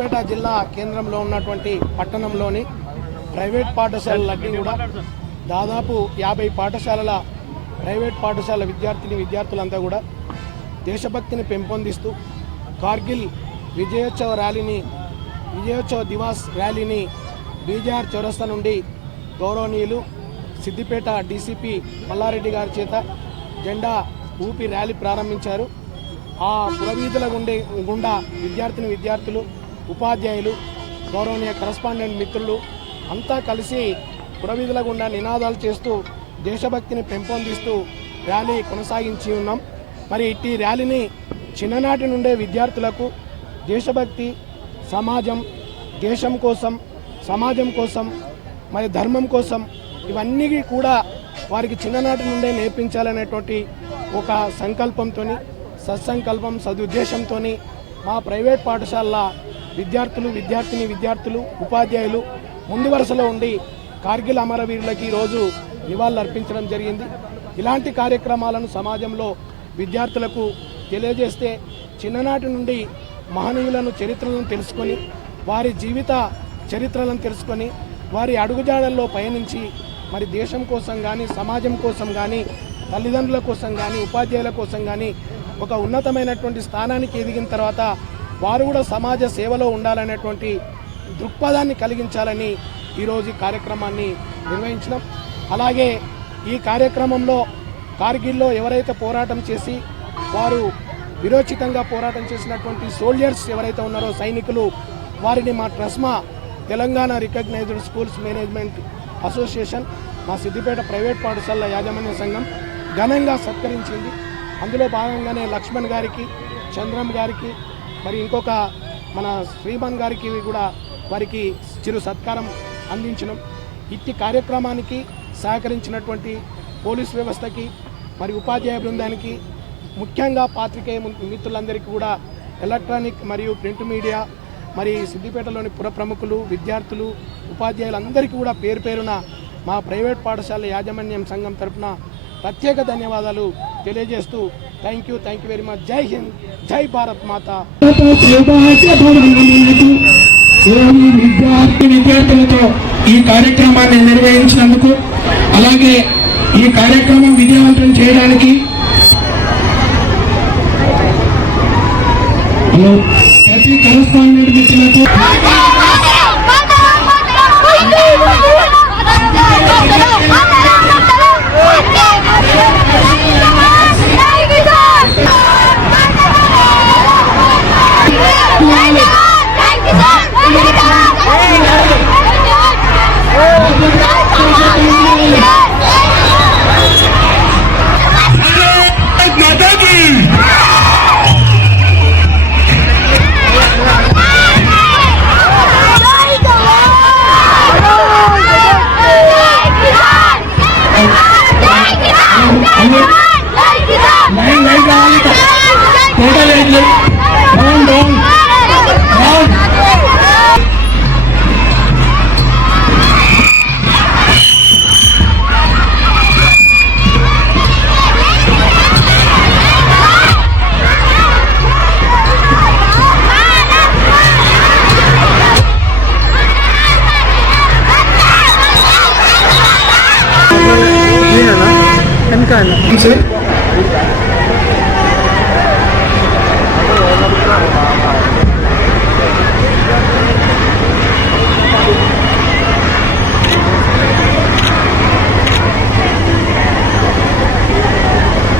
సిద్దిపేట జిల్లా కేంద్రంలో ఉన్నటువంటి పట్టణంలోని ప్రైవేట్ పాఠశాలలన్నీ కూడా దాదాపు యాభై పాఠశాలల ప్రైవేట్ పాఠశాల విద్యార్థిని విద్యార్థులంతా కూడా దేశభక్తిని పెంపొందిస్తూ కార్గిల్ విజయోత్సవ ర్యాలీని విజయోత్సవ దివాస్ ర్యాలీని బీజార్ చౌరస్తా నుండి గౌరవనీయులు సిద్దిపేట డీసీపీ మల్లారెడ్డి గారి చేత జెండా ఊపి ర్యాలీ ప్రారంభించారు. ఆ పురవీధుల గుండె గుండా విద్యార్థిని విద్యార్థులు ఉపాధ్యాయులు గౌరవనీయ కరస్పాండెంట్ మిత్రులు అంతా కలిసి పురవీధుల గుండా నినాదాలు చేస్తూ దేశభక్తిని పెంపొందిస్తూ ర్యాలీ కొనసాగించి ఉన్నాం. మరి ఇట్టి ర్యాలీని చిన్ననాటి నుండే విద్యార్థులకు దేశభక్తి సమాజం దేశం కోసం సమాజం కోసం మరి ధర్మం కోసం ఇవన్నీ కూడా వారికి చిన్ననాటి నుండే నేర్పించాలనేటువంటి ఒక సంకల్పంతో సత్సంకల్పం సదుద్దేశంతో మా ప్రైవేట్ పాఠశాల విద్యార్థులు విద్యార్థిని విద్యార్థులు ఉపాధ్యాయులు ముందు వరుసలో ఉండి కార్గిల్ అమరవీరులకి ఈరోజు నివాళులు అర్పించడం జరిగింది. ఇలాంటి కార్యక్రమాలను సమాజంలో విద్యార్థులకు తెలియజేస్తే చిన్ననాటి నుండి మహనీయులను చరిత్రలను తెలుసుకొని వారి జీవిత చరిత్రలను తెలుసుకొని వారి అడుగుజాడల్లో పయనించి మరి దేశం కోసం కానీ సమాజం కోసం కానీ తల్లిదండ్రుల కోసం కానీ ఉపాధ్యాయుల కోసం కానీ ఒక ఉన్నతమైనటువంటి స్థానానికి ఎదిగిన తర్వాత వారు కూడా సమాజ సేవలో ఉండాలనేటువంటి దృక్పథాన్ని కలిగించాలని ఈరోజు ఈ కార్యక్రమాన్ని నిర్వహించినాం. అలాగే ఈ కార్యక్రమంలో కార్గిల్లో ఎవరైతే పోరాటం చేసి వారు విరోచితంగా పోరాటం చేసినటువంటి సోల్జర్స్ ఎవరైతే ఉన్నారో సైనికులు వారిని మా TRSMA Telangana recognized schools management association మా సిద్దిపేట ప్రైవేట్ పాఠశాల యాజమాన్య సంఘం ఘనంగా సత్కరించింది. అందులో భాగంగానే లక్ష్మణ్ గారికి చంద్రం గారికి మరి ఇంకొక మన శ్రీమన్ గారికి కూడా వారికి చిరు సత్కారం అందించడం ఇట్టి కార్యక్రమానికి సహకరించినటువంటి పోలీస్ వ్యవస్థకి మరి ఉపాధ్యాయ బృందానికి ముఖ్యంగా పాత్రికేయ మిత్రులందరికీ కూడా ఎలక్ట్రానిక్ మరియు ప్రింట్ మీడియా మరి సిద్దిపేటలోని పుర ప్రముఖులు విద్యార్థులు ఉపాధ్యాయులందరికీ కూడా పేరు పేరున మా ప్రైవేట్ పాఠశాల యాజమాన్యం సంఘం తరపున ప్రత్యేక ధన్యవాదాలు తెలియజేస్తూ thank you thank you very much. జై హింద్ జై భారత్ మాత. విద్యార్థి విద్యార్థులతో ఈ కార్యక్రమాన్ని నిర్వహించినందుకు అలాగే ఈ కార్యక్రమం విజయవంతం చేయడానికి హలో. 等一下啦赶紧一下赶紧一下啦一下 సార్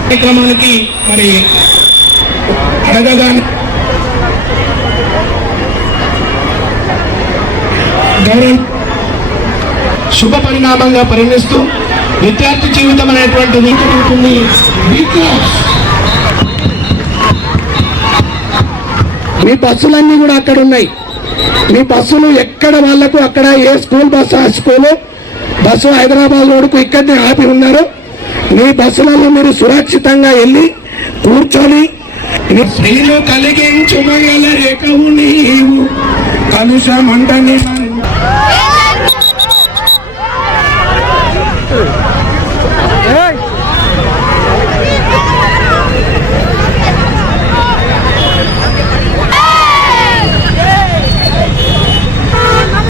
కార్యక్రమానికి మరి అడగగానే గౌరవ శుభ పరిణామంగా పరిగణిస్తూ విద్యార్థి జీవితం అనేటువంటిది ఉంటుంది. మీ బస్సులన్నీ కూడా అక్కడ ఉన్నాయి. మీ బస్సులు ఎక్కడ వాళ్ళకు అక్కడ ఏ స్కూల్ బస్సు ఆ స్కూలు? బస్సు హైదరాబాద్ రోడ్కు ఇక్కడనే ఆపి ఉన్నారు. మీ బస్సులలో మీరు సురక్షితంగా వెళ్ళి కూర్చొని స్త్రీలు కలిగించుమగల రేఖవు నీవు. కలుషమంటని